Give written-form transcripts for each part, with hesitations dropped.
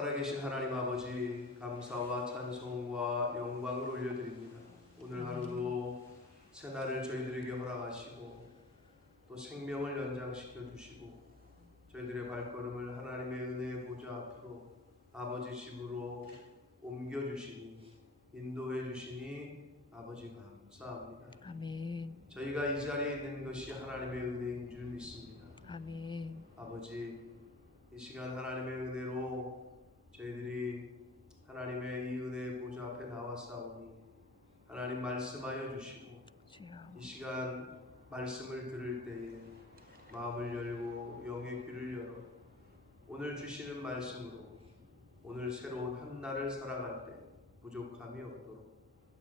살아계신 하나님 아버지, 감사와 찬송과 영광을 올려드립니다. 오늘 하루도 새날을 저희들에게 허락하시고 또 생명을 연장시켜 주시고 저희들의 발걸음을 하나님의 은혜의 보좌 앞으로 아버지 집으로 옮겨주시니 인도해 주시니 아버지 감사합니다. 아멘. 저희가 이 자리에 있는 것이 하나님의 은혜인 줄 믿습니다. 아멘. 아버지, 이 시간 하나님의 은혜로 저희들이 하나님의 이 은혜의 보좌 앞에 나왔사오니 하나님 말씀하여 주시고 주여. 이 시간 말씀을 들을 때에 마음을 열고 영의 귀를 열어 오늘 주시는 말씀으로 오늘 새로운 한 날을 살아갈 때 부족함이 없도록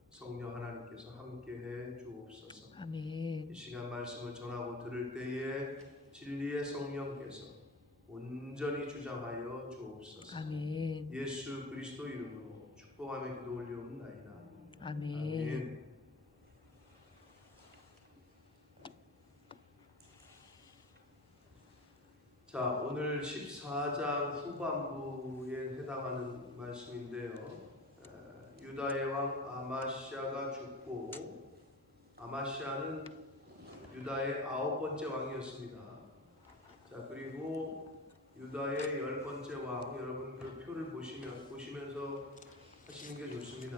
성령 하나님께서 함께해 주옵소서. 아멘. 이 시간 말씀을 전하고 들을 때에 진리의 성령께서 온전히 주장하여 주옵소서. 아멘. 예수 그리스도 이름으로 축복하며 기도 올리옵나이다. 아멘. 아멘. 자, 오늘 14장 후반부에 해당하는 말씀인데요. 유다의 왕 아마시아가 죽고, 아마시아는 유다의 9번째 왕이었습니다. 자, 그리고 유다의 10번째 왕, 여러분 그 표를 보시면서 하시는 게 좋습니다.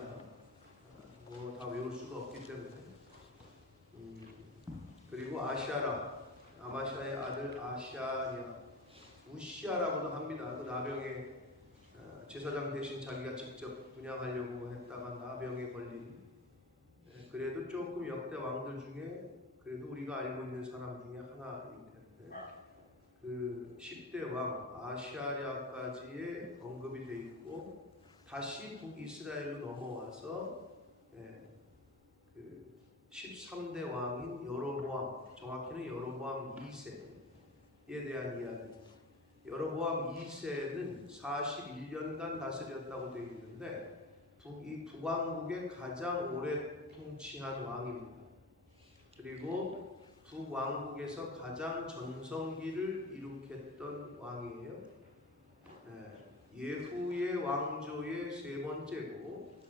뭐 다 외울 수가 없기 때문에. 그리고 아시아라, 아마시아의 아들 아시아냐, 우시아라고도 합니다. 그 나병에 제사장 대신 자기가 직접 분양하려고 했다가 나병에 걸린, 그래도 조금 역대 왕들 중에 그래도 우리가 알고 있는 사람 중에 하나일 텐데 그 10대 왕 아시아랴까지의 언급이 되어 있고 다시 북이스라엘로 넘어와서 그 13대 왕인 여로보암, 정확히는 여로보암 2세에 대한 이야기. 여로보암 2세는 41년간 다스렸다고 되어 있는데 이 북왕국의 가장 오래 통치한 왕입니다. 그리고 북왕국에서 가장 전성기를 이룩했던 왕이에요. 예후의 왕조의 세 번째고,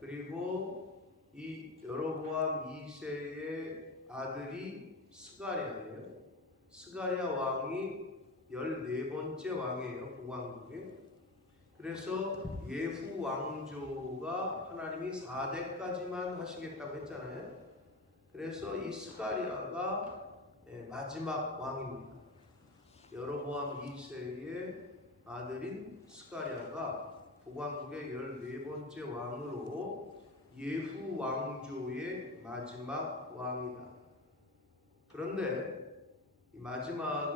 그리고 이 여로보암 2세의 아들이 스가랴예요. 스가랴 왕이 14번째 왕이에요, 북왕국에. 그래서 예후 왕조가 하나님이 4대까지만 하시겠다고 했잖아요. 그래서 이 스가랴가 마지막 왕입니다. 여로보암 2세의 아들인 스가랴가 북왕국의 14번째 왕으로 예후 왕조의 마지막 왕이다. 그런데 이 마지막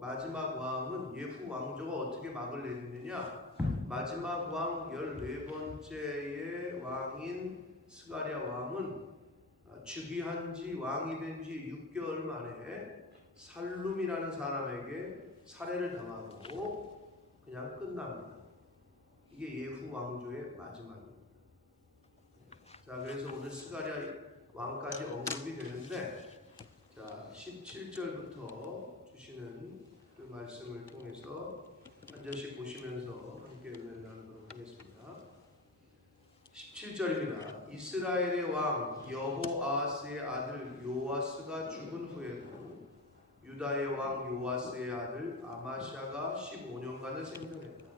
왕은 예후 왕조가 어떻게 막을 내리느냐? 마지막 왕 14번째의 왕인 스가랴 왕은 즉위한 지 왕이 된 지 6개월 만에 살룸이라는 사람에게 살해를 당하고 그냥 끝납니다. 이게 예후 왕조의 마지막입니다. 자, 그래서 오늘 스가랴 왕까지 언급이 되는데, 자, 17절부터 주시는 그 말씀을 통해서 한 절씩 보시면서 함께 은혜를 나누도록 하겠습니다. 17절입니다. 이스라엘의 왕 여호아스의 아들 요아스가 죽은 후에도 유다의 왕 요아스의 아들 아마시아가 15년간을 생존했다.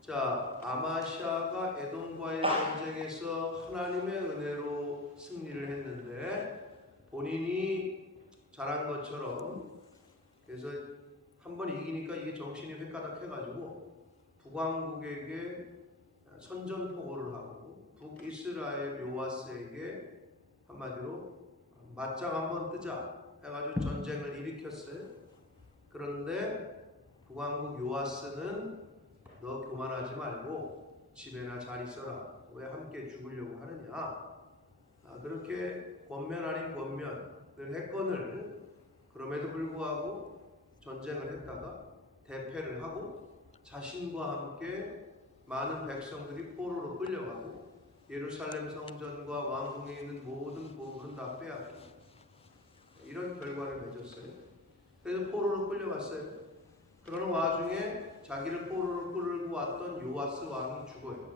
자, 아마시아가 에돔과의 전쟁에서 하나님의 은혜로 승리를 했는데 본인이 잘한 것처럼 그래서 한번 이기니까 이게 정신이 획가닥해가지고 북왕국에게 선전포고를 하고 북이스라엘 요아스에게 한마디로 맞짱 한번 뜨자 해가지고 전쟁을 일으켰어요. 그런데 북왕국 요아스는 너 교만하지 말고 집에나 잘 있어라. 왜 함께 죽으려고 하느냐? 그렇게 권면 아닌 권면을 했거늘 그럼에도 불구하고 전쟁을 했다가 대패를 하고 자신과 함께 많은 백성들이 포로로 끌려가고 예루살렘 성전과 왕궁에 있는 모든 보물은 다 빼앗겨 이런 결과를 맺었어요. 그래서 포로로 끌려갔어요. 그러는 와중에 자기를 포로로 끌고 요아스 왕이 죽어요.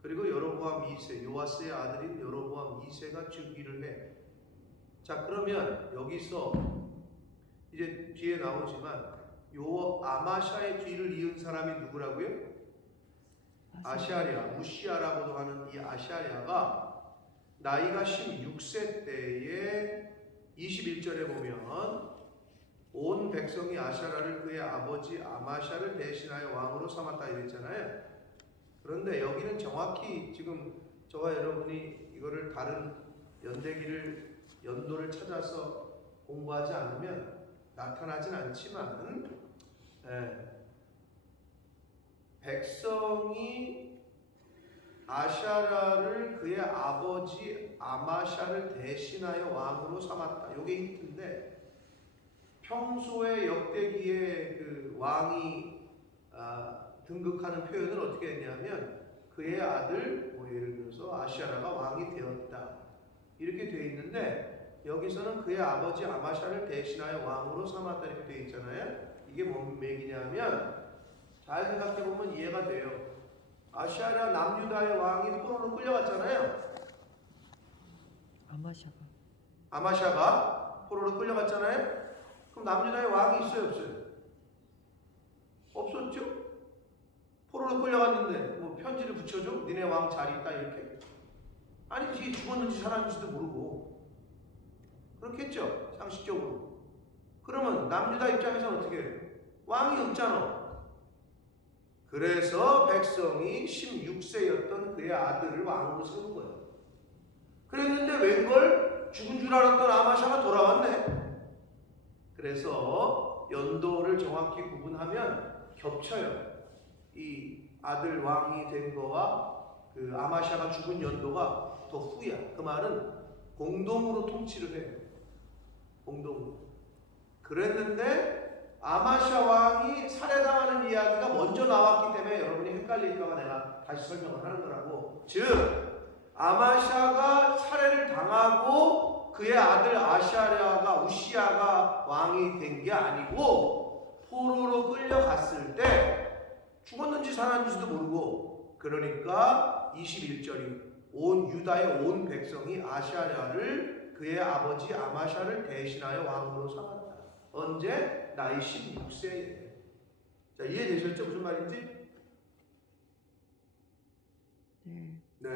그리고 여로보암 2세, 요아스의 아들인 여로보암 2세가 즉위를 해. 자, 그러면 여기서 이제 뒤에 나오지만 아마샤의 뒤를 이은 사람이 누구라고요? 아샤랴, 우시아라고도 하는 이 아샤랴가 나이가 16세 때에 21절에 보면 온 백성이 아샤라를 그의 아버지 아마샤를 대신하여 왕으로 삼았다 이랬잖아요. 그런데 여기는 정확히 지금 저와 여러분이 이거를 다른 연도를 찾아서 공부하지 않으면 나타나진 않지만 백성이 아샤라를 그의 아버지 아마샤를 대신하여 왕으로 삼았다. 이게 힌트인데 평소에 역대기에 그 왕이 등극하는 표현을 어떻게 했냐면 그의 아들 예를 들어서 아시아라가 왕이 되었다 이렇게 되어 있는데 여기서는 그의 아버지 아마샤를 대신하여 왕으로 삼았다 이렇게 되어 있잖아요. 이게 뭔 얘기냐면 잘 생각해 보면 이해가 돼요. 아시아라 남유다의 왕이 포로로 끌려갔잖아요. 아마샤가 포로로 끌려갔잖아요. 그럼 남유다의 왕이 있어요, 없어요? 없었죠? 포로로 끌려갔는데 뭐 편지를 붙여줘? 니네 왕 자리 있다 이렇게? 아니지, 죽었는지 살았는지도 모르고 그렇겠죠, 상식적으로. 그러면 남유다 입장에서는 어떻게 해요? 왕이 없잖아. 그래서 백성이 16세였던 그의 아들을 왕으로 세운 거예요. 그랬는데 웬걸 죽은 줄 알았던 아마샤가 돌아왔네. 그래서 연도를 정확히 구분하면 겹쳐요. 이 아들 왕이 된 거와 그 아마샤가 죽은 연도가 더 후야. 그 말은 공동으로 통치를 해요. 공동으로. 그랬는데 아마샤 왕이 살해당하는 이야기가 먼저 나왔기 때문에 여러분이 헷갈릴까봐 내가 다시 설명을 하는 거라고. 즉 아마샤가 살해를 당하고 그의 아들 우시아가 왕이 된 게 아니고 포로로 끌려갔을 때 죽었는지 살았는지도 모르고, 그러니까 21절이 온 유다의 온 백성이 아샤랴를 그의 아버지 아마샤를 대신하여 왕으로 삼았다. 언제? 나이 16세에. 자, 이해되셨죠? 무슨 말인지? 네.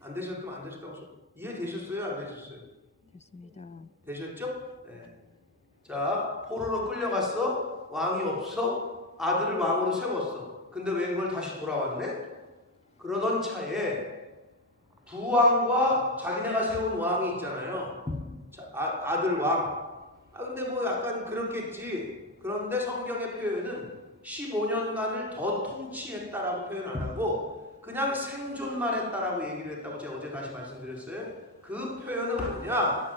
안 되셨다면 안 되셨다고 이해되셨어요? 안 되셨어요? 됐습니다. 되셨죠? 네. 자, 포로로 끌려갔어. 왕이 없어. 아들을 왕으로 세웠어. 근데 웬걸 다시 돌아왔네? 그러던 차에 부왕과 자기네가 세운 왕이 있잖아요. 아들 왕. 근데 뭐 약간 그렇겠지. 그런데 성경의 표현은 15년간을 더 통치했다라고 표현 안 하고 그냥 생존만 했다라고 얘기를 했다고 제가 어제 다시 말씀드렸어요. 그 표현은 뭐냐?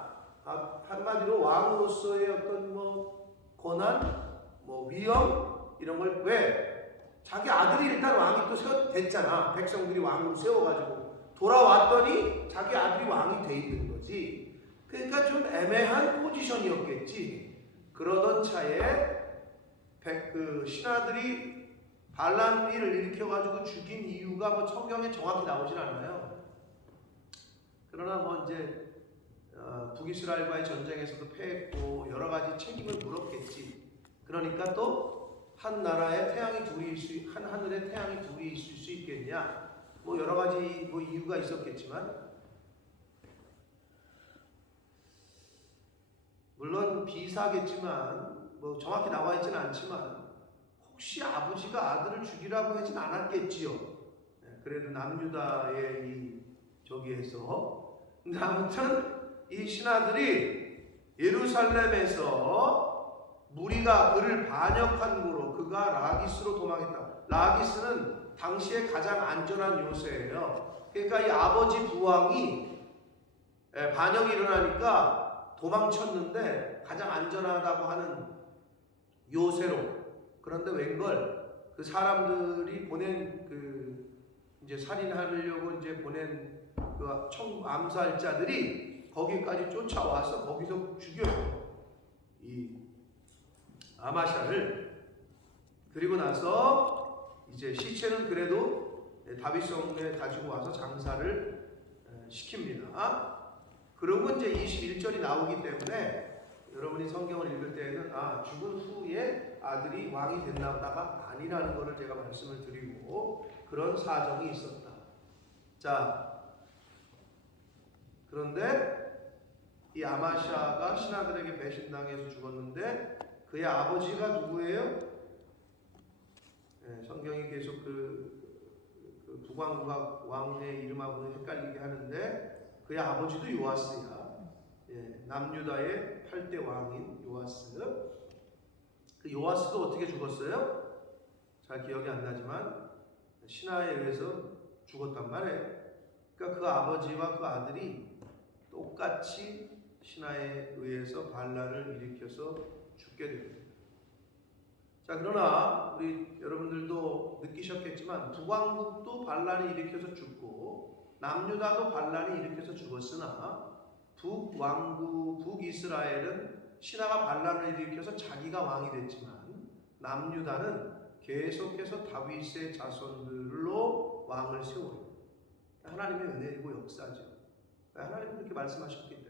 한마디로 왕으로서의 어떤 뭐 권한, 뭐 위엄 이런 걸 왜? 자기 아들이 일단 왕이 또 됐잖아. 백성들이 왕으로 세워가지고 돌아왔더니 자기 아들이 왕이 돼 있는 거지. 그러니까 좀 애매한 포지션이었겠지. 그러던 차에 그 신하들이 반란을 일으켜가지고 죽인 이유가 뭐 성경에 정확히 나오진 않아요. 그러나 뭐 이제 북이스라엘과의 전쟁에서도 패했고 여러 가지 책임을 물었겠지. 그러니까 또 한 나라의 태양이 한 하늘의 태양이 둘이 있을 수 있겠냐? 뭐 여러 가지 뭐 이유가 있었겠지만. 물론 비사겠지만 뭐 정확히 나와 있지는 않지만 혹시 아버지가 아들을 죽이라고 하진 않았겠지요. 그래도 남유다의 저기에서. 근데 아무튼 이 신하들이 예루살렘에서 무리가 그를 반역한 고로 그가 라기스로 도망했다. 라기스는 당시에 가장 안전한 요새예요. 그러니까 이 아버지 부왕이 반역이 일어나니까 도망쳤는데 가장 안전하다고 하는 요새로. 그런데 웬걸 그 사람들이 보낸 이제 살인하려고 이제 보낸 그 암살자들이 거기까지 쫓아와서 거기서 죽여요. 이 아마샤를. 그리고 나서 이제 시체는 그래도 다윗 성에 가지고 와서 장사를 시킵니다. 그러고 이제 21절이 나오기 때문에 여러분이 성경을 읽을 때에는 죽은 후에 아들이 왕이 됐나 보다가 아니라는 것을 제가 말씀을 드리고 그런 사정이 있었다. 자, 그런데 이 아마샤가 신하들에게 배신당해서 죽었는데 그의 아버지가 누구예요? 성경이 계속 그 북왕국가 왕의 이름하고 헷갈리게 하는데 그의 아버지도 요아스야. 남유다의 8대 왕인 요아스. 그 요아스도 어떻게 죽었어요? 잘 기억이 안 나지만 신하에 의해서 죽었단 말이에요. 그러니까 그 아버지와 그 아들이 똑같이 신하에 의해서 반란을 일으켜서 죽게 됩니다. 자, 그러나 우리 여러분들도 느끼셨겠지만 북왕국도 반란을 일으켜서 죽고 남유다도 반란을 일으켜서 죽었으나 북왕국, 북이스라엘은 신하가 반란을 일으켜서 자기가 왕이 됐지만 남유다는 계속해서 다윗의 자손들로 왕을 세워요. 하나님의 은혜이고 역사죠. 하나님은 그렇게 말씀하셨기 때문에.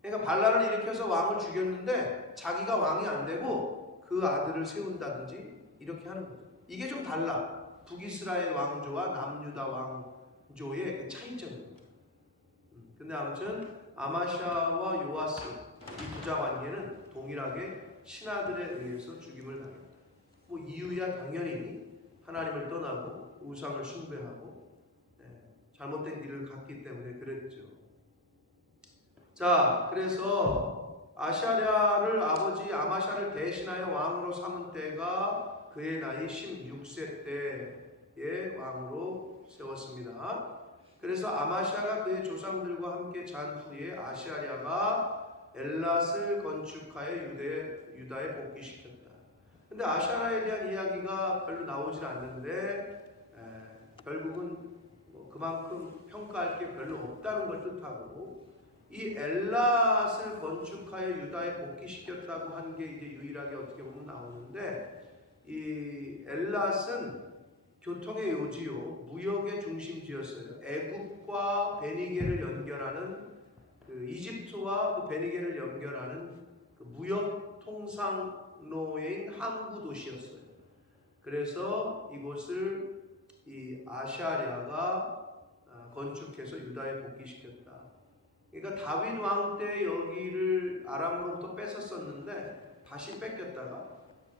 그러니까 반란을 일으켜서 왕을 죽였는데 자기가 왕이 안 되고 그 아들을 세운다든지 이렇게 하는 거죠. 이게 좀 달라. 북이스라엘 왕조와 남유다 왕조의 차이점입니다. 근데 아무튼 아마샤와 요아스 이 부자 관계는 동일하게 신하들에 의해서 죽임을 당합니다. 뭐 이유야 당연히 하나님을 떠나고 우상을 숭배하고 잘못된 길을 갔기 때문에 그랬죠. 자, 그래서 아샤랴를 아버지 아마샤를 대신하여 왕으로 삼은 때가 그의 나이 16세 때의 왕으로 세웠습니다. 그래서 아마샤가 그의 조상들과 함께 잔 후에 아샤랴가 엘랏을 건축하여 유다에 복귀시켰다. 근데 아샤랴에 대한 이야기가 별로 나오질 않는데 결국은 그만큼 평가할 게 별로 없다는 걸 뜻하고 이 엘랏을 건축하여 유다에 복귀시켰다고 한 게 이제 유일하게 어떻게 보면 나오는데 이 엘랏은 교통의 요지요, 무역의 중심지였어요. 애굽과 베니게를 연결하는 그 이집트와 그 베니게를 연결하는 그 무역 통상로인 항구 도시였어요. 그래서 이곳을 이 아샤랴가 건축해서 유다에 복귀시켰다. 그러니까 다윗 왕 때 여기를 아람으로부터 뺏었었는데 다시 뺏겼다가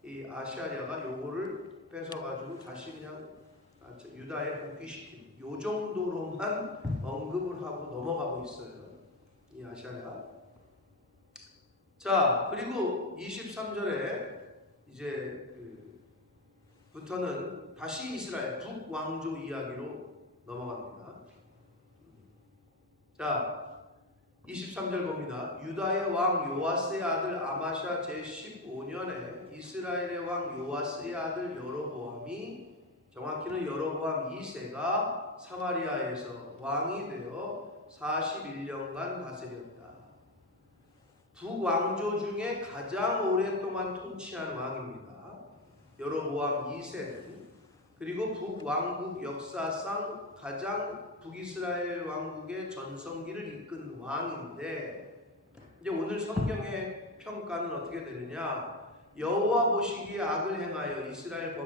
이 아샤랴가 요거를 뺏어가지고 다시 그냥 유다에 복귀시킨 요 정도로만 언급을 하고 넘어가고 있어요. 이 아샤랴. 자, 그리고 23절에 이제 부터는 다시 이스라엘 북왕조 이야기로 넘어갑니다. 자, 23절 봅니다. 유다의 왕 요아스의 아들 아마샤 제15년에 이스라엘의 왕 요아스의 아들 여로보암이, 정확히는 여로보암 2세가 사마리아에서 왕이 되어 41년간 다스렸다. 북왕조 중에 가장 오랫동안 통치한 왕입니다. 여로보암 2세는. 그리고 북왕국 역사상 가장 북이스라엘 왕국의 전성기를 이끈 왕인데, 이제 오늘 성경의 평가는 어떻게 되느냐? 여호와 보시기에 악을 행하여 이스라엘에게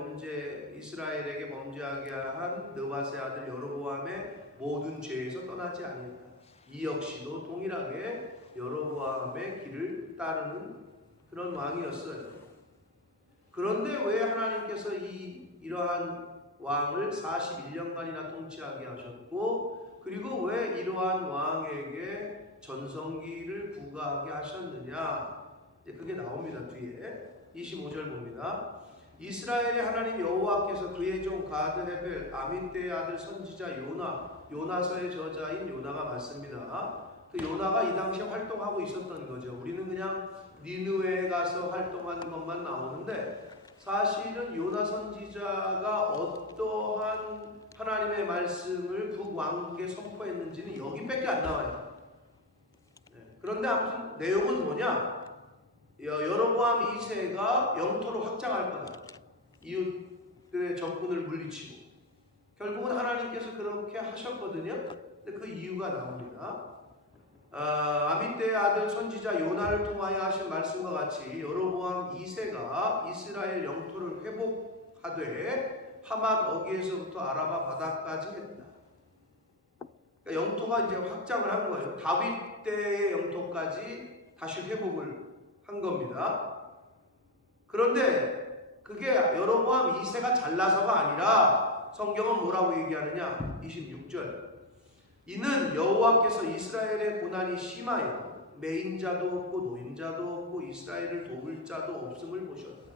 범죄하게 한 느밧의 아들 여로보암의 모든 죄에서 떠나지 아니했다. 이 역시도 동일하게 여로보암의 길을 따르는 그런 왕이었어요. 그런데 왜 하나님께서 이러한 왕을 41년간이나 통치하게 하셨고, 그리고 왜 이러한 왕에게 전성기를 부과하게 하셨느냐? 그게 나옵니다. 뒤에 25절 봅니다. 이스라엘의 하나님 여호와께서 그의 종 가드 헤벨 아민떼의 아들 선지자 요나서의 저자인 요나가 맞습니다. 그 요나가 이 당시에 활동하고 있었던 거죠. 우리는 그냥 니느웨에 가서 활동한 것만 나오는데, 사실은 요나 선지자가 어떠한 하나님의 말씀을 북왕국에 선포했는지는 여기밖에 안 나와요. 그런데 아무튼 내용은 뭐냐? 여로보암 2세가 영토를 확장할 거다. 이웃 그들의 적군을 물리치고 결국은 하나님께서 그렇게 하셨거든요. 근데 그 이유가 나옵니다. 아미떼의 아들 선지자 요나를 통하여 하신 말씀과 같이 여로보암 2세가 이스라엘 영토를 회복하되 하맛 어귀에서부터 아라바 바다까지 했다. 그러니까 영토가 이제 확장을 한 거예요. 다윗 때의 영토까지 다시 회복을 한 겁니다. 그런데 그게 여로보암 2세가 잘나서가 아니라 성경은 뭐라고 얘기하느냐? 26절. 이는 여호와께서 이스라엘의 고난이 심하여 매인자도 없고 노인자도 없고 이스라엘을 도울 자도 없음을 보셨다.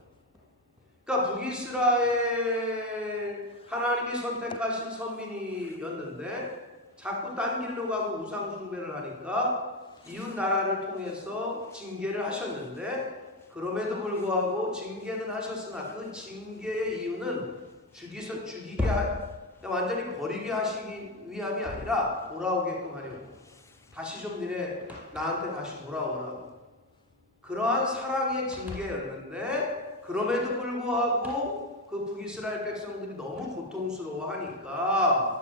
그러니까 북이스라엘 하나님이 선택하신 선민이었는데 자꾸 딴 길로 가고 우상 숭배를 하니까 이웃 나라를 통해서 징계를 하셨는데 그럼에도 불구하고 징계는 하셨으나 그 징계의 이유는 죽이게 완전히 버리게 하시기 위함이 아니라 돌아오게끔 하려고. 다시 좀 니네 나한테 다시 돌아오라고. 그러한 사랑의 징계였는데 그럼에도 불구하고 그 북이스라엘 백성들이 너무 고통스러워하니까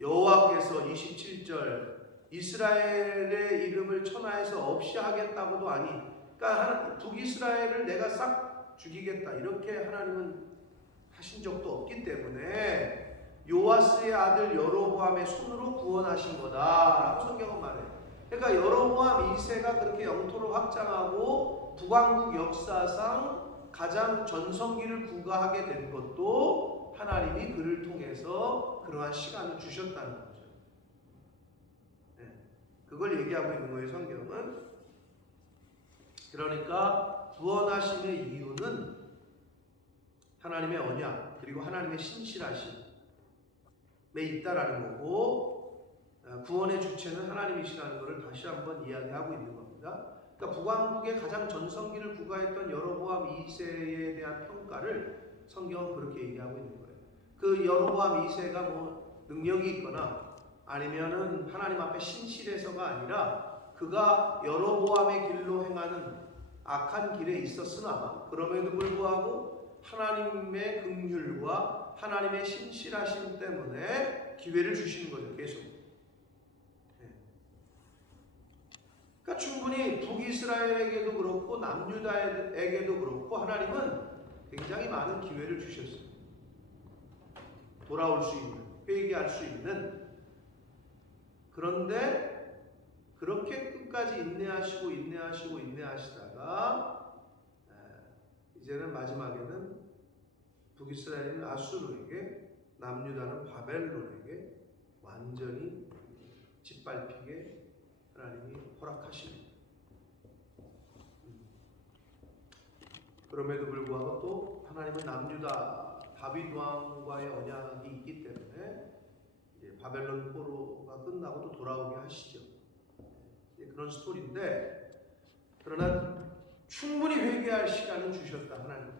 여호와께서 27절 이스라엘의 이름을 천하에서 없이 하겠다고도 아니, 그러니까 북이스라엘을 내가 싹 죽이겠다 이렇게 하나님은 하신 적도 없기 때문에 요아스의 아들 여로보암의 손으로 구원하신 거다라고 성경은 말해요. 그러니까 여로보암 2세가 그렇게 영토를 확장하고 북왕국 역사상 가장 전성기를 구가하게 된 것도 하나님이 그를 통해서 그러한 시간을 주셨다는 거죠. 네. 그걸 얘기하고 있는 거예요, 성경은. 그러니까 구원하심의 이유는 하나님의 언약 그리고 하나님의 신실하심에 있다라는 거고, 구원의 주체는 하나님이시라는 것을 다시 한번 이야기하고 있는 겁니다. 그러니까 북왕국의 가장 전성기를 구가했던 여로보암 2세에 대한 평가를 성경은 그렇게 얘기하고 있는 거예요. 그 여로보암 2세가 뭐 능력이 있거나 아니면은 하나님 앞에 신실해서가 아니라 그가 여로보암의 길로 행하는 악한 길에 있었으나 그럼에도 불구하고 하나님의 긍휼과 하나님의 신실하심 때문에 기회를 주시는 거죠. 계속. 그러니까 충분히 북이스라엘에게도 그렇고 남유다에게도 그렇고 하나님은 굉장히 많은 기회를 주셨어요. 돌아올 수 있는, 회개할 수 있는. 그런데 그렇게 끝까지 인내하시다가 이제는 마지막에는 북이스라엘은 아수르에게, 남유다는 바벨론에게 완전히 짓밟히게 하나님이 허락하십니다. 그럼에도 불구하고 또 하나님은 남유다 다윗 왕과의 언약이 있기 때문에 이제 바벨론 포로가 끝나고 또 돌아오게 하시죠. 그런 스토리인데, 그러나 충분히 회개할 시간은 주셨다 하나님.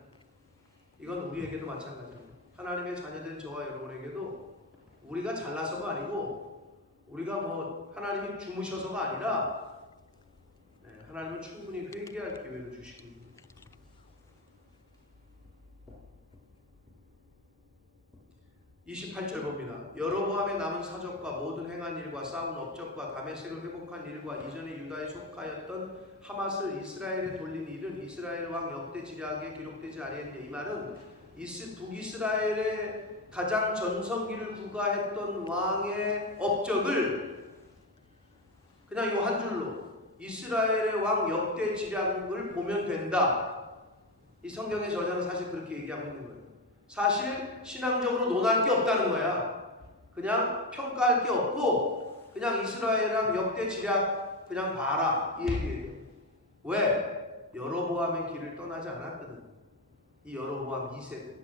이건 우리에게도 마찬가지입니다. 하나님의 자녀된 저와 여러분에게도 우리가 잘나서가 아니고 우리가 뭐 하나님이 주무셔서가 아니라 하나님은 충분히 회개할 기회를 주시고 28절 봅니다. 여로보암의 남은 사적과 모든 행한 일과 쌓은 업적과 다메섹을 회복한 일과 이전에 유다에 속하였던 하맛을 이스라엘에 돌린 일은 이스라엘 왕 역대 지략에 기록되지 아니했냐. 이 말은 북이스라엘의 가장 전성기를 구가했던 왕의 업적을 그냥 이 한 줄로 이스라엘의 왕 역대 지략을 보면 된다. 이 성경의 저자는 사실 그렇게 얘기하고 있는 거예요. 사실 신앙적으로 논할 게 없다는 거야. 그냥 평가할 게 없고 그냥 이스라엘랑 역대 지략 그냥 봐라 이 얘기예요. 왜? 여로보암의 길을 떠나지 않았거든. 이 여로보암 2세대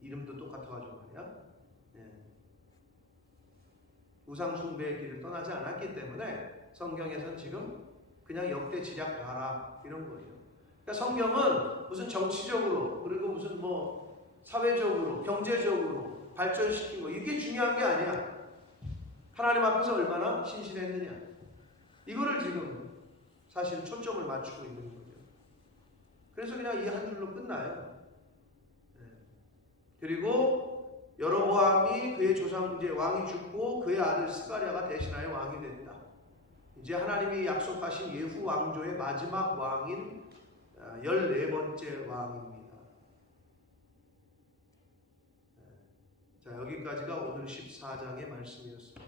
이름도 똑같아가지고 말이야. 우상 숭배의 길을 떠나지 않았기 때문에 성경에서는 지금 그냥 역대 지략 봐라 이런 거죠. 그러니까 성경은 무슨 정치적으로 그리고 무슨 뭐 사회적으로, 경제적으로 발전시킨 거 이게 중요한 게 아니야. 하나님 앞에서 얼마나 신실했느냐. 이거를 지금 사실 초점을 맞추고 있는 거죠. 그래서 그냥 이 한 줄로 끝나요. 그리고 여로보암이 그의 조상 이제 왕이 죽고 그의 아들 스가랴가 대신하여 왕이 됐다. 이제 하나님이 약속하신 예후 왕조의 마지막 왕인 14번째 왕입니다. 자, 여기까지가 오늘 14장의 말씀이었습니다.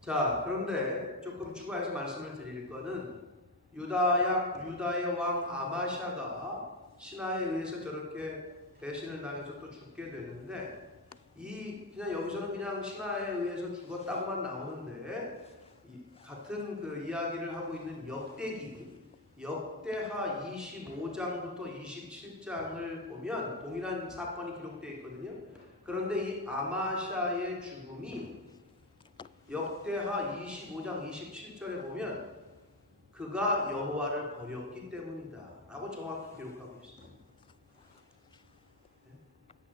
자, 그런데 조금 추가해서 말씀을 드릴 거는 유다의 왕 아마샤가 신하에 의해서 저렇게 배신을 당해서 또 죽게 되는데, 그냥 여기서는 그냥 신하에 의해서 죽었다고만 나오는데, 같은 그 이야기를 하고 있는 역대하 25장부터 27장을 보면 동일한 사건이 기록되어 있거든요. 그런데 이 아마샤의 죽음이 역대하 25장 27절에 보면 그가 여호와를 버렸기 때문이다 라고 정확히 기록하고 있습니다.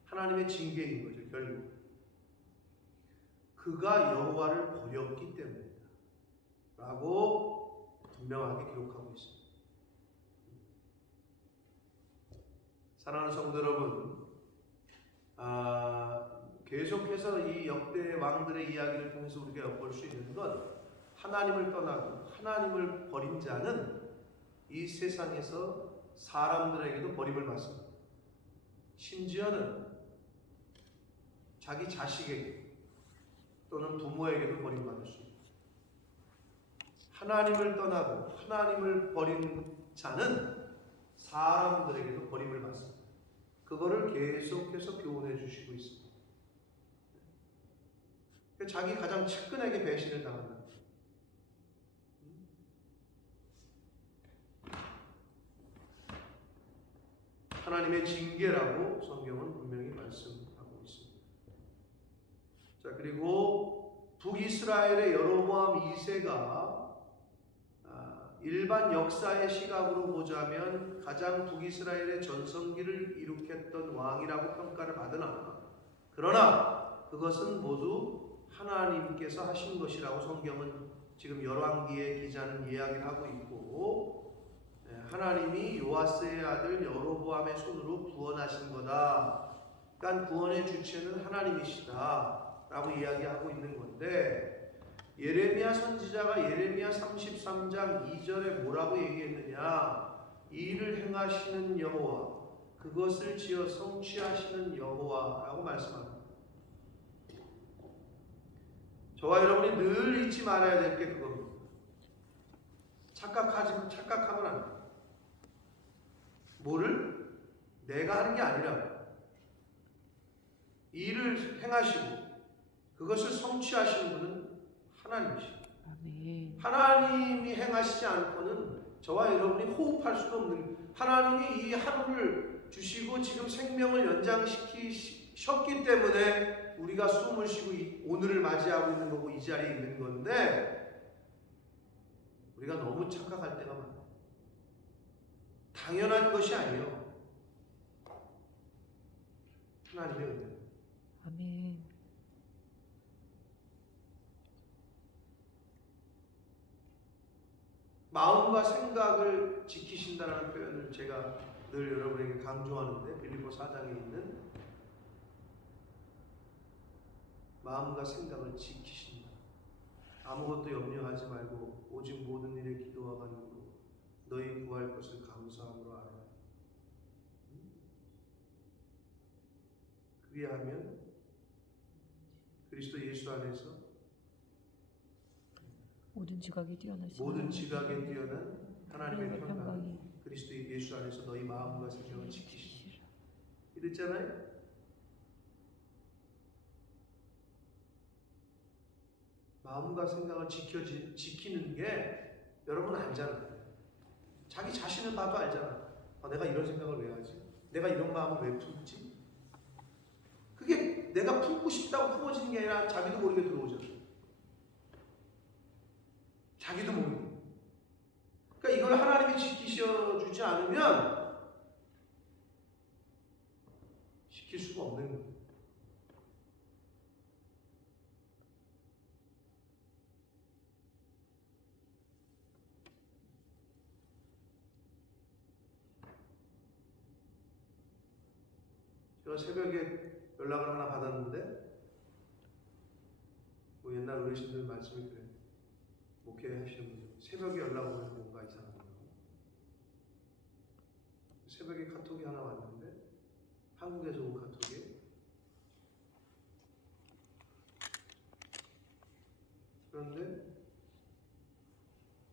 하나님의 징계인 거죠. 결국 그가 여호와를 버렸기 때문이다 라고 분명하게 기록하고 있습니다. 사랑하는 성도 여러분, 계속해서 이 역대 왕들의 이야기를 통해서 우리가 엿볼 수 있는 건 하나님을 떠나고 하나님을 버린 자는 이 세상에서 사람들에게도 버림을 받습니다. 심지어는 자기 자식에게 또는 부모에게도 버림받을 수 있습니다. 하나님을 떠나고 하나님을 버린 자는 사람들에게도 버림을 받습니다. 그거를 계속해서 교훈해 주시고 있습니다. 자기 가장 측근에게 배신을 당한다. 하나님의 징계라고 성경은 분명히 말씀하고 있습니다. 자, 그리고 북이스라엘의 여로보암 2세가 일반 역사의 시각으로 보자면 가장 북이스라엘의 전성기를 일으켰던 왕이라고 평가를 받으나, 그러나 그것은 모두 하나님께서 하신 것이라고 성경은 지금 열왕기의 기자는 이야기를 하고 있고, 하나님이 요아스의 아들 여로보암의 손으로 구원하신 거다. 그러니까 구원의 주체는 하나님이시다 라고 이야기하고 있는 건데, 예레미야 선지자가 예레미야 33장 2절에 뭐라고 얘기했느냐? 이 일을 행하시는 여호와, 그것을 지어 성취하시는 여호와라고 말씀합니다. 저와 여러분이 늘 잊지 말아야 될 게 그겁니다. 착각하면 안 돼요. 뭐를? 내가 하는 게 아니라 이 일을 행하시고 그것을 성취하시는 분은 하나님이십니다. 아멘. 하나님이 행하시지 않고는 저와 여러분이 호흡할 수도 없는, 하나님이 이 하루를 주시고 지금 생명을 연장시키셨기 때문에 우리가 숨을 쉬고 오늘을 맞이하고 있는 거고 이 자리에 있는 건데, 우리가 너무 착각할 때가 많아요. 당연한 것이 아니에요. 하나님의 은혜. 아멘. 마음과 생각을 지키신다는 표현을 제가 늘 여러분에게 강조하는데, 빌립보 4장에 있는 마음과 생각을 지키신다. 아무것도 염려하지 말고 오직 모든 일에 기도와 간구로 너희 구할 것을 감사함으로 하라. 그리하면 그리스도 예수 안에서 모든 지각이 뛰어난 하나님의 평강이 그리스도 예수 안에서 너희 마음과 생각을 지키시라. 이랬잖아요. 마음과 생각을 지키는 게 여러분 알잖아요. 자기 자신을 봐도 알잖아. 내가 이런 생각을 왜 하지? 내가 이런 마음을 왜 품지? 그게 내가 품고 싶다고 품어지는 게 아니라 자기도 모르게 들어오잖아. 자기도 모르게. 그러니까 이걸 하나님이 지키셔주지 않으면 지킬 수가 없는 거예요. 제가 새벽에 연락을 하나 받았는데 뭐 옛날 어르신들 말씀이 그래요. 목회 하시는 분들 새벽에 연락 오면 뭔가 이상한 거. 새벽에 카톡이 하나 왔는데 한국에서 온 카톡이 그런데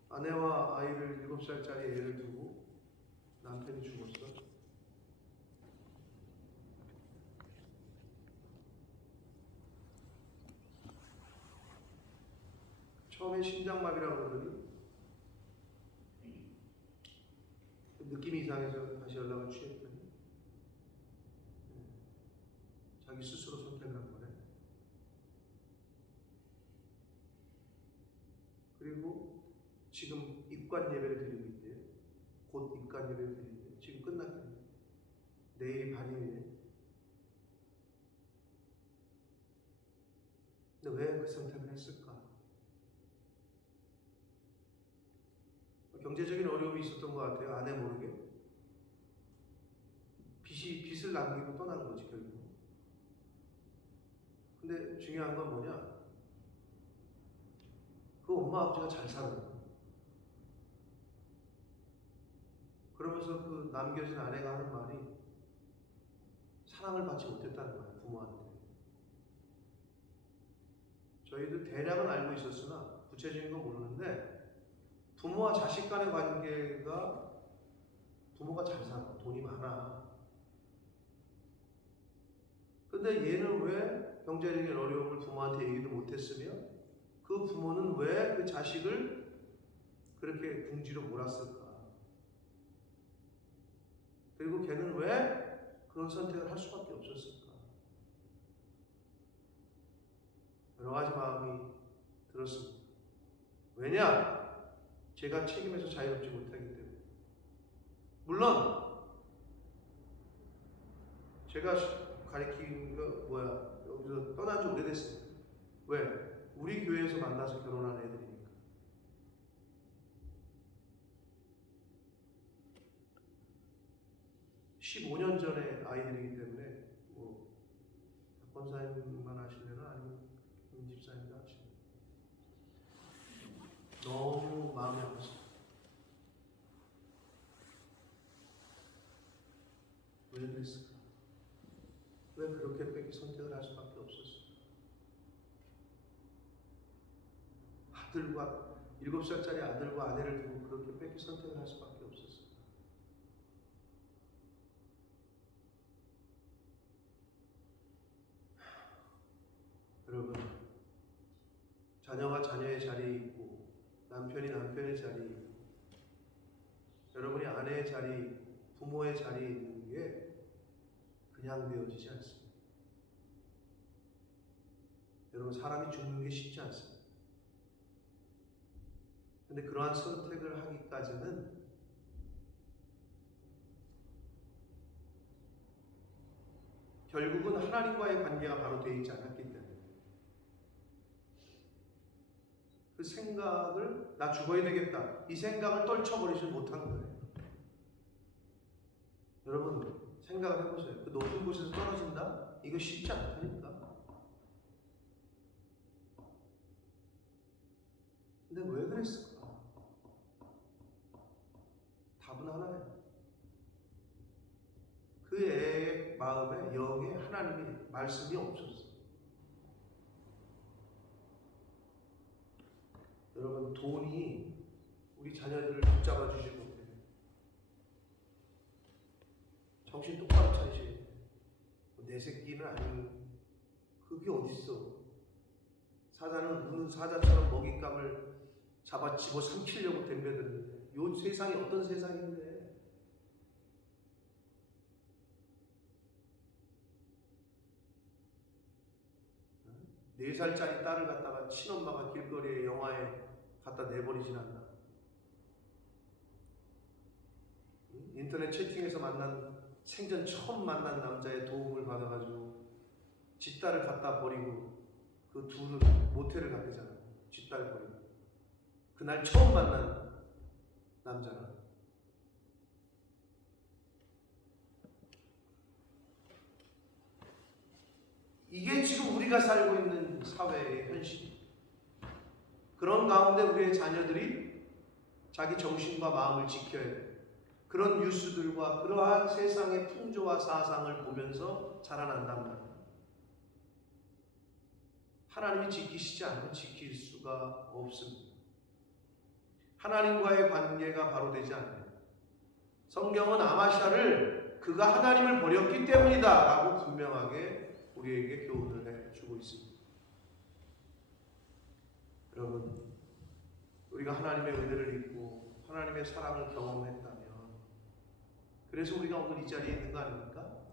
아내와 아이를 7살짜리 애를 두고 남편이 죽었어. 처음에 심장마비라고 그러더니 느낌이 이상해서 다시 연락을 취했더니 자기 스스로 선택을 한 거네. 그리고 지금 입관 예배를 드리고 있대요. 곧 입관 예배를 드리는데 지금 끝났겠네. 내일이 반이네. 근데 왜 그 선택을 했을까? 경제적인 어려움이 있었던 것 같아요. 아내 모르게. 빚을 남기고 떠나는 거지 결국. 근데 중요한 건 뭐냐? 그 엄마 아버지가 잘 사는 거야. 그러면서 그 남겨진 아내가 하는 말이 사랑을 받지 못했다는 거야, 부모한테. 저희도 대략은 알고 있었으나 구체적인 건 모르는데 부모와 자식 간의 관계가 부모가 잘 살아, 돈이 많아. 근데 얘는 왜 경제적인 어려움을 부모한테 얘기도 못했으며 그 부모는 왜 그 자식을 그렇게 궁지로 몰았을까? 그리고 걔는 왜 그런 선택을 할 수밖에 없었을까? 여러 가지 마음이 들었습니다. 왜냐? 제가 책임에서 자유롭지 못하기 때문에. 물론 제가 가리킨 거 여기서 떠난 지 오래됐어요. 왜? 우리 교회에서 만나서 결혼한 애들이니까. 15년 전에 아이들이기 때문에 뭐 박권사님만 아시려나 아니면 김 집사님도 아시려나 너무 마음이 아팠어요. 왜 그랬을까? 왜 그렇게 뺏기 선택을 할 수밖에 없었을까? 아들과 7살짜리 아들과 아내를 두고 그렇게 뺏기 선택을 할 수밖에 없었을까? 여러분, 자녀가 자녀의 자리에 있고 남편이 남편의 자리에 있고 여러분이 아내의 자리, 부모의 자리에 있는 게 그냥 되어지지 않습니다. 여러분, 사람이 죽는 게 쉽지 않습니다. 근데 그러한 선택을 하기까지는 결국은 하나님과의 관계가 바로 되어 있지 않았기 때문에 그 생각을 나 죽어야 되겠다 이 생각을 떨쳐버리지 못한 거예요. 여러분 생각을 해보세요. 그 높은 곳에서 떨어진다? 이거 쉽지 않다니까. 근데 왜 그랬을까? 답은 하나예요. 그 애의 마음에 영에 하나님의 말씀이 없었어요. 여러분 돈이 우리 자녀들을 붙잡아 주지 못해요. 정신 똑바로 차리셔야 돼요. 내 새끼는 아니고 그게 어딨어. 사자는 우는 사자처럼 먹잇감을 잡아 집어삼키려고 덤벼드는데 요 세상이 어떤 세상인데 4살짜리 딸을 갖다가 친엄마가 길거리에 영화에 갖다 내버리진 않나. 인터넷 채팅에서 만난 생전 처음 만난 남자의 도움을 받아가지고 지 딸을 갖다 버리고 그 둘은 모텔을 갔대잖아. 지 딸 버리고 그날 처음 만난 남자는 우리가 살고 있는 사회의 현실, 그런 가운데 우리의 자녀들이 자기 정신과 마음을 지켜야 돼. 그런 뉴스들과 그러한 세상의 풍조와 사상을 보면서 자라난단 말이에요. 하나님이 지키시지 않으면 지킬 수가 없습니다. 하나님과의 관계가 바로 되지 않아요. 성경은 아마샤를 그가 하나님을 버렸기 때문이다 라고 분명하게 우리에게 교훈을 해주고 있습니다. 여러분, 우리가 하나님의 은혜를 입고 하나님의 사랑을 경험했다면, 그래서 우리가 오늘 이 자리에 있는 거 아닙니까?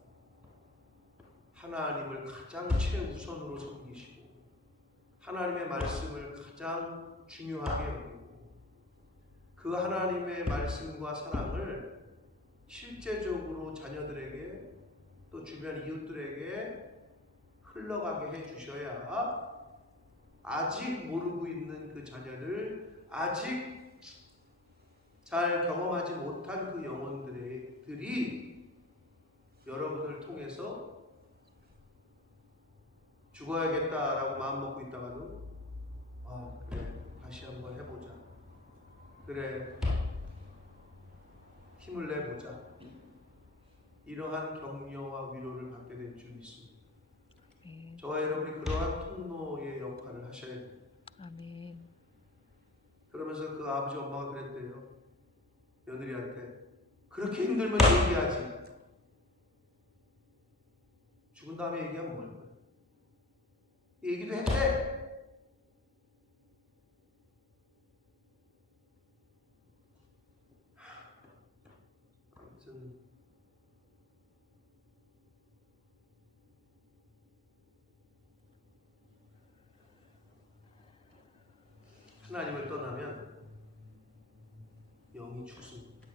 하나님을 가장 최우선으로 섬기시고 하나님의 말씀을 가장 중요하게 여기고 그 하나님의 말씀과 사랑을 실제적으로 자녀들에게 또 주변 이웃들에게 흘러가게 해주셔야 아직 모르고 있는 그 자녀들, 아직 잘 경험하지 못한 그 영혼들이 여러분을 통해서 죽어야겠다라고 마음 먹고 있다가도 그래, 다시 한번 해보자. 그래, 힘을 내보자. 이러한 격려와 위로를 받게 될 줄 믿습니다. 저와 여러분이 그러한 통로의 역할을 하셔야 돼요. 아멘. 그러면서 그 아버지 엄마가 그랬대요. 며느리한테 그렇게 힘들면 얘기하지. 죽은 다음에 얘기하면 뭐할 거야? 얘기도 했대. 아무튼 하나님을 떠나면 영이 죽습니다.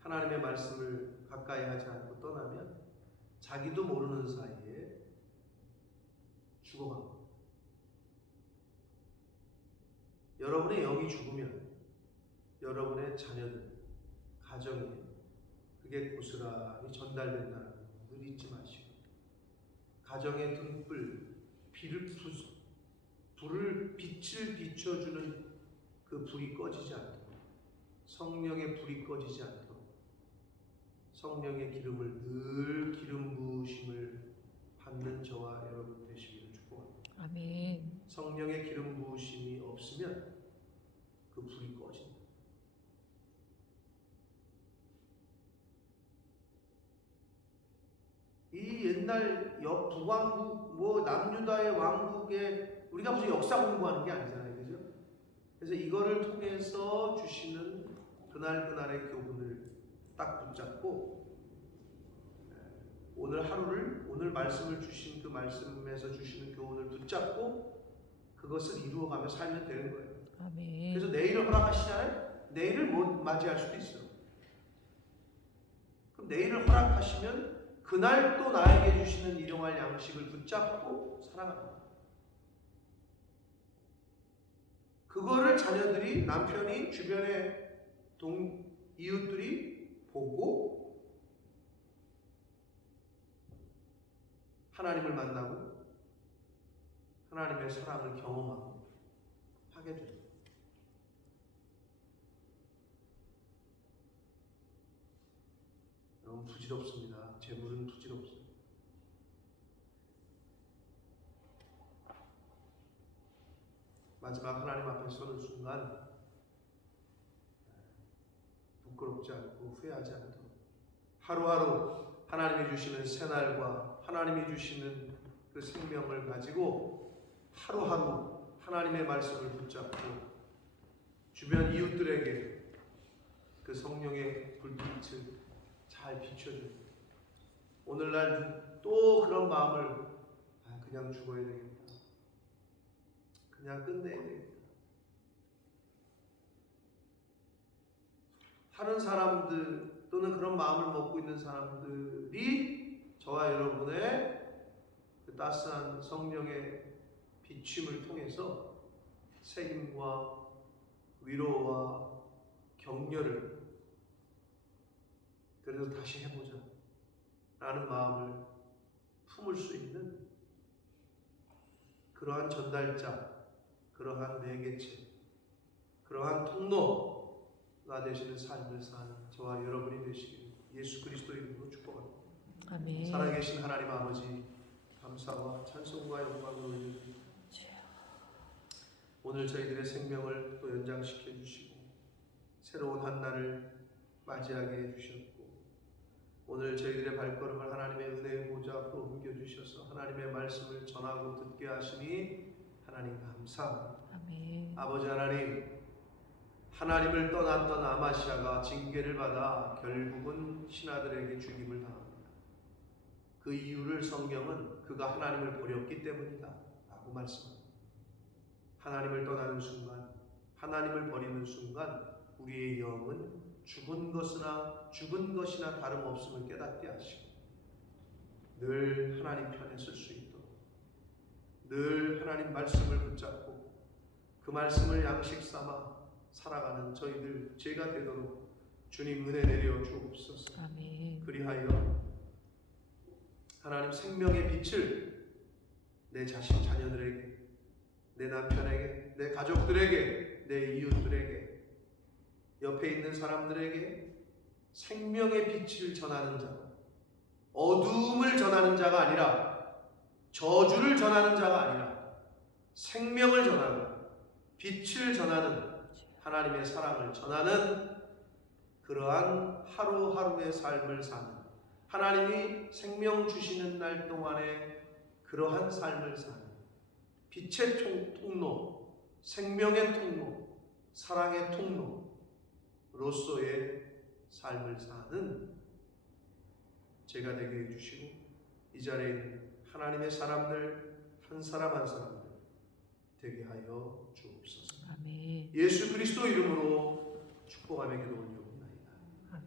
하나님의 말씀을 가까이 하지 않고 떠나면 자기도 모르는 사이에 죽어갑니다. 여러분의 영이 죽으면 여러분의 자녀들, 가정에 그게 고스란히 전달된다는 거 늘 잊지 마시고, 가정의 등불, 빛을 비춰주는 그 불이 꺼지지 않도록, 성령의 불이 꺼지지 않도록 성령의 기름을 늘 기름 부으심을 받는 저와 여러분 되시기를 축복합니다. 아멘. 성령의 기름 부으심이 없으면 그 불이 꺼진다. 이 옛날 북왕국, 남유다의 왕국에 우리가 무슨 역사 공부하는 게 아니잖아요, 그죠? 그래서 이거를 통해서 주시는 그날의 교훈을 딱 붙잡고 오늘 하루를, 오늘 말씀을 주신 그 말씀에서 주시는 교훈을 붙잡고 그것을 이루어가며 살면 되는 거예요. 아멘. 그래서 내일을 허락하시잖아요. 내일을 못 맞이할 수도 있어요. 그럼 내일을 허락하시면 그날 또 나에게 주시는 일용할 양식을 붙잡고 살아갑니다. 그거를 자녀들이, 남편이, 주변의 이웃들이 보고 하나님을 만나고 하나님의 사랑을 경험하고 하게 됩니다. 여러분, 부질없습니다. 재물은 부질없습니다. 마지막 하나님 앞에 서는 순간 부끄럽지 않고 후회하지 않도록 하루하루 하나님이 주시는 새날과 하나님이 주시는 그 생명을 가지고 하루하루 하나님의 말씀을 붙잡고 주변 이웃들에게 그 성령의 불빛을 잘 비춰줍니다. 오늘날 또 그런 마음을 그냥 죽어야 되겠다, 그냥 끝내야 되겠다 하는 사람들, 또는 그런 마음을 먹고 있는 사람들이 저와 여러분의 그 따스한 성령의 비춤을 통해서 책임과 위로와 격려를, 그래서 다시 해보자 라는 마음을 품을 수 있는 그러한 전달자, 그러한 매개체, 그러한 통로가 되시는 삶을 사는 저와 여러분이 되시기를 예수 그리스도 이름으로 축복합니다. 아멘. 살아계신 하나님 아버지, 감사와 찬송과 영광을 올려드립니다. 오늘 저희들의 생명을 또 연장시켜 주시고 새로운 한 날을 맞이하게 해주셨고, 오늘 저희들의 발걸음을 하나님의 은혜의 보좌 앞으로 옮겨주셔서 하나님의 말씀을 전하고 듣게 하시니 하나님 감사합니다. 아멘. 아버지 하나님, 하나님을 떠났던 아마시아가 징계를 받아 결국은 신하들에게 죽임을 당합니다. 그 이유를 성경은 그가 하나님을 버렸기 때문이다 라고 말씀합니다. 하나님을 떠나는 순간, 하나님을 버리는 순간 우리의 영은 죽은 것이나 다름없음을 깨닫게 하시고 늘 하나님 편에 설 수 있도록, 늘 하나님 말씀을 붙잡고 그 말씀을 양식 삼아 살아가는 저희들 제가 되도록 주님 은혜 내려 주옵소서. 아멘. 그리하여 하나님 생명의 빛을 내 자신 자녀들에게, 내 남편에게, 내 가족들에게, 내 이웃들에게, 옆에 있는 사람들에게 생명의 빛을 전하는 자, 어두움을 전하는 자가 아니라, 저주를 전하는 자가 아니라 생명을 전하고 빛을 전하는, 하나님의 사랑을 전하는 그러한 하루하루의 삶을 사는, 하나님이 생명 주시는 날 동안에 그러한 삶을 사는 빛의 통로, 생명의 통로, 사랑의 통로로서의 삶을 사는 제가 되게 해주시고, 이 자리에 있는 하나님의 사람들 한 사람 한 사람들 되게 하여 주옵소서. 아멘. 예수 그리스도 이름으로 축복하며 기도 올려옵나이다. 아멘.